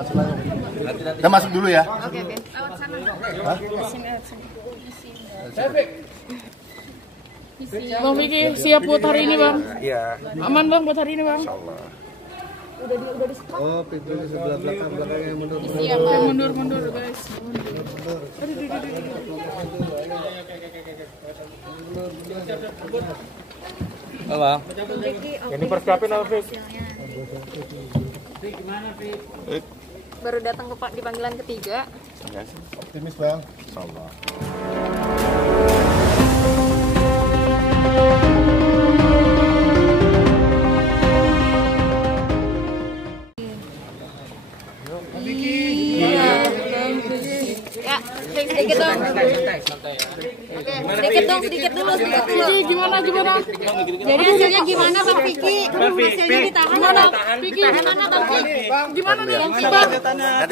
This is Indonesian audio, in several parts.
Masuk lagi. Kita masuk dulu ya. Oke. Lewat sana. Hah? Lewat sini. Bang Vicky siap buat hari ini bang? Iya. Aman bang buat hari ini bang? Insyaallah. Udah di stop. Oh, pintunya sebelah belakangnya mundur. Siap bang. Mundur guys. Halo. Ini persiapin apa, Fik? Baru datang ke Pak di panggilan ketiga. Optimis bang. Insyaallah. Ya, sedikit dong. Oke, sedikit dulu. Vicky gimana? Jadi hasilnya gimana Bang Vicky? Hasilnya ditahan Gimana? atau Vicky gimana Bang Vicky? gimana nih bang?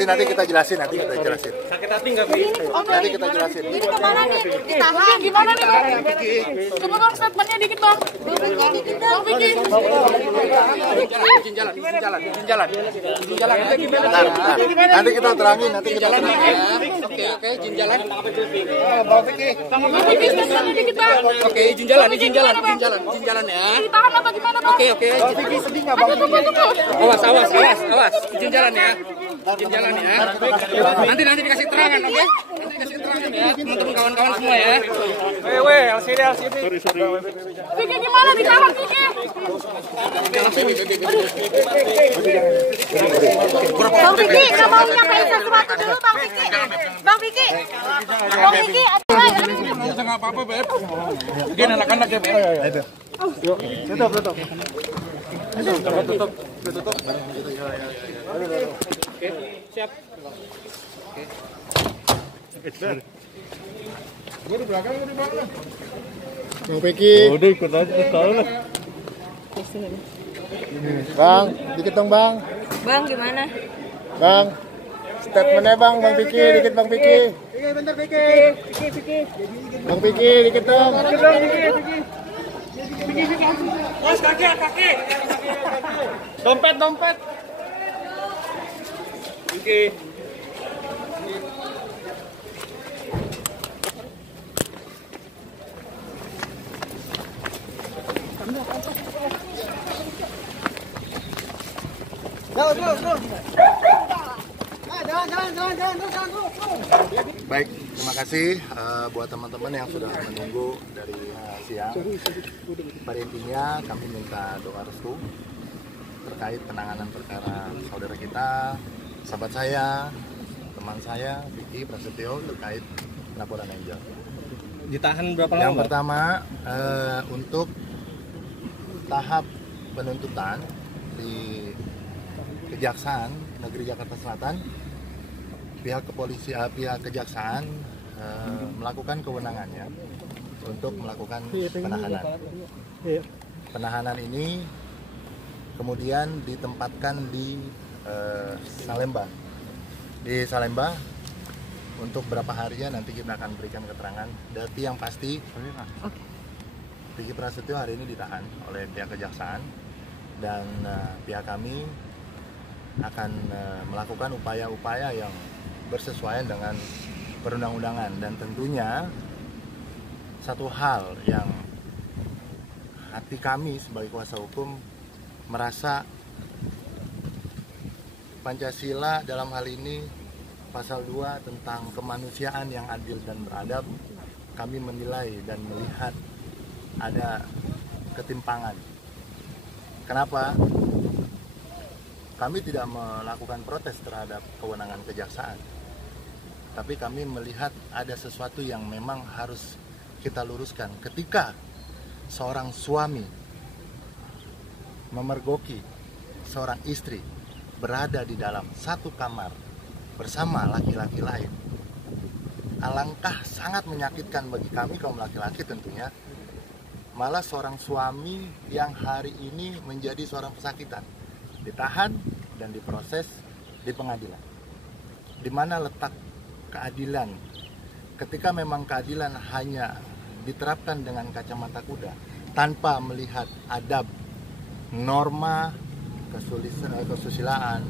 Nanti kita jelasin. Sakit hati enggak, Pi? Nanti kita jelasin. Ini kemana nih? Ditahan. Gimana nih bang? Coba bang statementnya dikit bang. Bang Vicky. Izin jalan. Bentar. Nanti kita terangin. Oke, izin jalan. Bang Vicky statementnya dikit bang. Oke, izin jalan ya. Ditahan apa gimana bang? Oke. Tunggu. Awas. Izin jalan ya. Nanti dikasih keterangan, oke? Nanti dikasih keterangan ya, teman-teman kawan-kawan semua ya. LCD. Vicky gimana? Ditahan Vicky. Bang Vicky, nggak mau nyampein sesuatu dulu Bang Vicky. Bang Vicky. Enggak apa-apa, Beb. Mungkin anak-anak ya, Beb. Tutup. Tutup. Oke, siap. Gue di belakang. Bang Vicky. Udah ikut aja tahu lah. Bang, dikit dong bang. Bang gimana? Bang, statementnya bang Vicky, dikit bang Vicky. Bentar Vicky. Bang Vicky, dikit dong. Bos kaki. Dompet. Oke. Baik, terima kasih buat teman-teman yang sudah menunggu dari siang. Pada intinya kami minta doa restu terkait penanganan perkara saudara kita, sahabat saya, teman saya, Vicky Prasetyo, terkait laporan Angel. Ditahan berapa lama? Yang pertama, untuk tahap penuntutan di Kejaksaan Negeri Jakarta Selatan, pihak kejaksaan melakukan kewenangannya untuk melakukan penahanan. Penahanan ini kemudian ditempatkan di Salemba. Di Salemba untuk berapa harinya nanti kita akan berikan keterangan. Tapi yang pasti, Vicky Prasetyo hari ini ditahan oleh pihak kejaksaan dan pihak kami akan melakukan upaya-upaya yang bersesuaian dengan perundang-undangan, dan tentunya satu hal yang hati kami sebagai kuasa hukum merasa Pancasila dalam hal ini pasal 2 tentang kemanusiaan yang adil dan beradab, kami menilai dan melihat ada ketimpangan. Kenapa? Kami tidak melakukan protes terhadap kewenangan kejaksaan, tapi kami melihat ada sesuatu yang memang harus kita luruskan. Ketika seorang suami memergoki seorang istri berada di dalam satu kamar bersama laki-laki lain, alangkah sangat menyakitkan bagi kami kaum laki-laki tentunya. Malah seorang suami yang hari ini menjadi seorang pesakitan, ditahan dan diproses di pengadilan. Di mana letak keadilan? Ketika memang keadilan hanya diterapkan dengan kacamata kuda, tanpa melihat adab, norma, kesusilaan,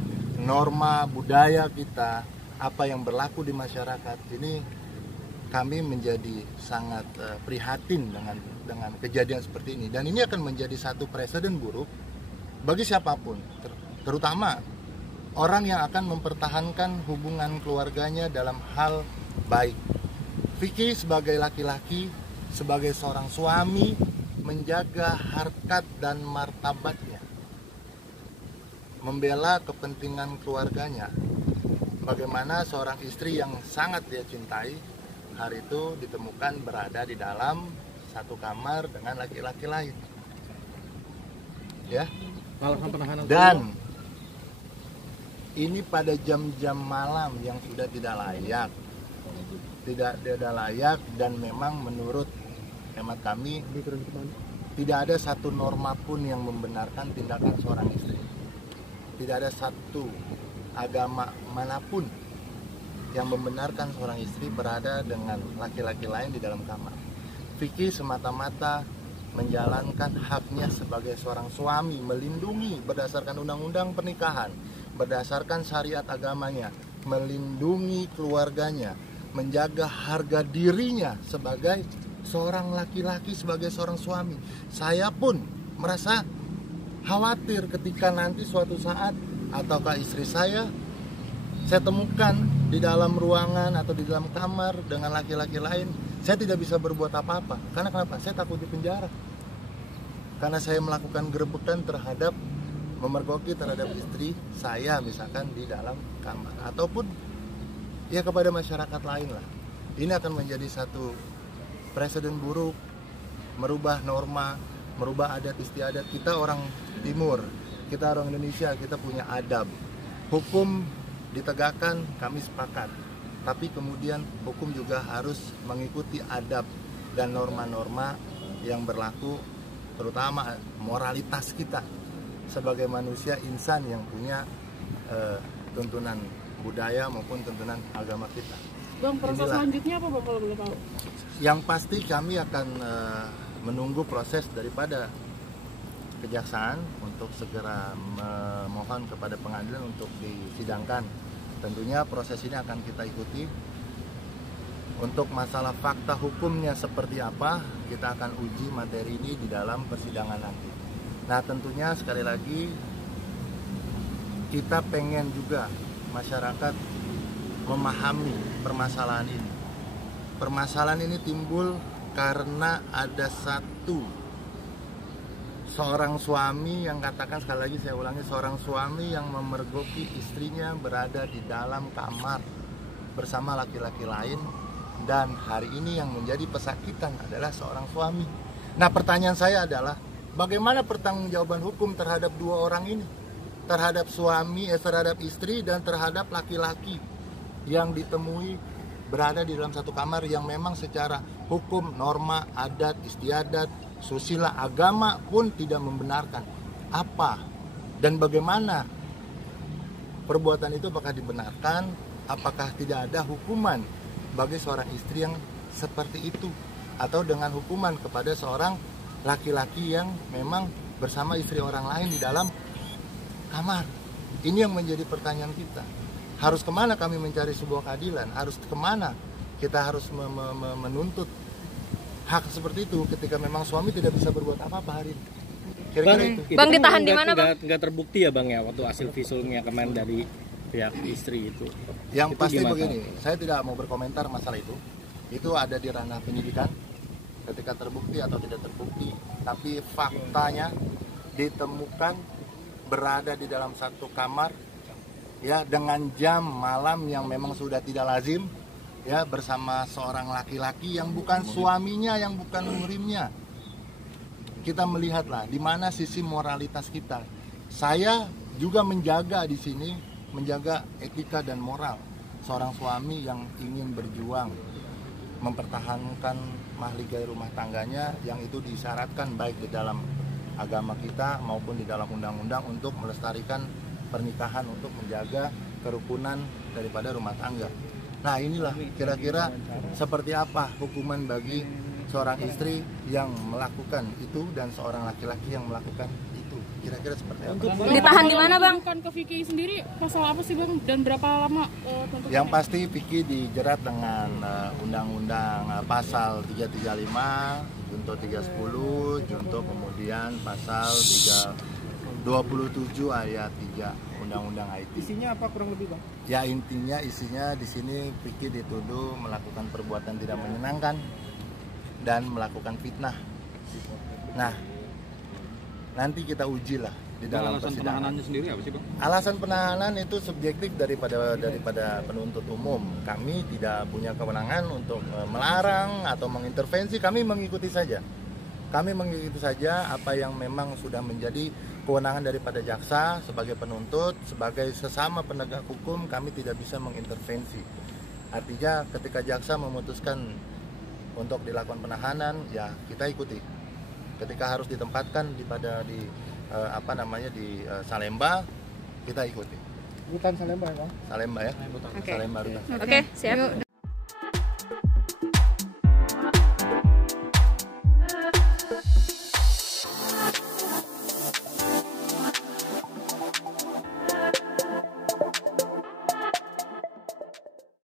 norma budaya kita, apa yang berlaku di masyarakat. Ini kami menjadi sangat prihatin dengan kejadian seperti ini, dan ini akan menjadi satu presiden buruk bagi siapapun, terutama orang yang akan mempertahankan hubungan keluarganya dalam hal baik. Vicky sebagai laki-laki, sebagai seorang suami, menjaga harkat dan martabatnya, membela kepentingan keluarganya. Bagaimana seorang istri yang sangat dia cintai hari itu ditemukan berada di dalam satu kamar dengan laki-laki lain, ya. Dan ini pada jam-jam malam yang sudah tidak layak, dan memang menurut hemat kami tidak ada satu norma pun yang membenarkan tindakan seorang istri. Tidak ada satu agama manapun yang membenarkan seorang istri berada dengan laki-laki lain di dalam kamar. Vicky semata-mata menjalankan haknya sebagai seorang suami, melindungi berdasarkan undang-undang pernikahan, berdasarkan syariat agamanya, melindungi keluarganya, menjaga harga dirinya sebagai seorang laki-laki, sebagai seorang suami. Saya pun merasa khawatir ketika nanti suatu saat ataukah istri saya temukan di dalam ruangan atau di dalam kamar dengan laki-laki lain. Saya tidak bisa berbuat apa-apa. Karena kenapa? Saya takut dipenjara. Karena saya melakukan gerebekan terhadap, memergoki terhadap istri saya misalkan di dalam kamar, ataupun ya kepada masyarakat lain lah. Ini akan menjadi satu presiden buruk, merubah norma, merubah adat istiadat. Kita orang Timur, kita orang Indonesia, kita punya adab. Hukum ditegakkan, kami sepakat. Tapi kemudian hukum juga harus mengikuti adab dan norma-norma yang berlaku, terutama moralitas kita sebagai manusia insan yang punya tuntunan budaya maupun tuntunan agama kita. Bang, proses selanjutnya apa Bang kalau boleh tahu? Yang pasti kami akan menunggu proses daripada kejaksaan untuk segera memohon kepada pengadilan untuk disidangkan. Tentunya proses ini akan kita ikuti. Untuk masalah fakta hukumnya seperti apa, kita akan uji materi ini di dalam persidangan nanti. Nah, tentunya sekali lagi kita pengen juga masyarakat memahami permasalahan ini. Permasalahan ini timbul karena ada seorang suami yang katakan, sekali lagi saya ulangi, seorang suami yang memergoki istrinya berada di dalam kamar bersama laki-laki lain, dan hari ini yang menjadi pesakitan adalah seorang suami. Nah, pertanyaan saya adalah bagaimana pertanggungjawaban hukum terhadap dua orang ini? Terhadap terhadap istri dan terhadap laki-laki yang ditemui berada di dalam satu kamar yang memang secara hukum, norma, adat, istiadat, susila, agama pun tidak membenarkan. Apa dan bagaimana perbuatan itu, apakah dibenarkan, apakah tidak ada hukuman bagi seorang istri yang seperti itu, atau dengan hukuman kepada seorang laki-laki yang memang bersama istri orang lain di dalam kamar. Ini yang menjadi pertanyaan kita. Harus kemana kami mencari sebuah keadilan? Harus kemana kita harus menuntut hak seperti itu ketika memang suami tidak bisa berbuat apa-apa hari ini? Kira-kira itu. Bang, ditahan di mana, Bang? Nggak terbukti ya Bang ya waktu hasil visumnya kemarin dari pihak istri itu. Yang itu pasti gimana? Begini, saya tidak mau berkomentar masalah itu. Itu ada di ranah penyidikan ketika terbukti atau tidak terbukti. Tapi faktanya ditemukan berada di dalam satu kamar ya dengan jam malam yang memang sudah tidak lazim, ya, bersama seorang laki-laki yang bukan suaminya, yang bukan muhrimnya. Kita melihatlah di mana sisi moralitas kita. Saya juga menjaga di sini, menjaga etika dan moral seorang suami yang ingin berjuang mempertahankan mahligai rumah tangganya, yang itu disyaratkan baik di dalam agama kita maupun di dalam undang-undang untuk melestarikan pernikahan, untuk menjaga kerukunan daripada rumah tangga. Nah, inilah kira-kira seperti apa hukuman bagi seorang istri yang melakukan itu dan seorang laki-laki yang melakukan itu. kira-kira seperti apa. Ditahan di mana, Bang? Bukan ke Vicky sendiri pasal apa sih, Bang? Dan berapa lama tuntutannya? Yang pasti Vicky dijerat dengan undang-undang pasal 335, junto 310, junto kemudian pasal 327 ayat 3 Undang-Undang IT. Isinya apa kurang lebih, Bang? Ya intinya isinya di sini Vicky dituduh melakukan perbuatan tidak menyenangkan dan melakukan fitnah. Nah, nanti kita uji lah di dalam alasan persidangan. penahanannya sendiri apa sih, Bang? Alasan penahanan itu subjektif daripada penuntut umum. Kami tidak punya kewenangan untuk melarang atau mengintervensi. Kami mengikuti saja. Kami mengikuti saja apa yang memang sudah menjadi kewenangan daripada jaksa sebagai penuntut, sebagai sesama penegak hukum. Kami tidak bisa mengintervensi. Artinya ketika jaksa memutuskan untuk dilakukan penahanan, ya kita ikuti. Ketika harus ditempatkan di Salemba, kita ikuti. Rutan Salemba ya, Bang? Salemba ya. Oke. Salemba Rutan. Oke, siap.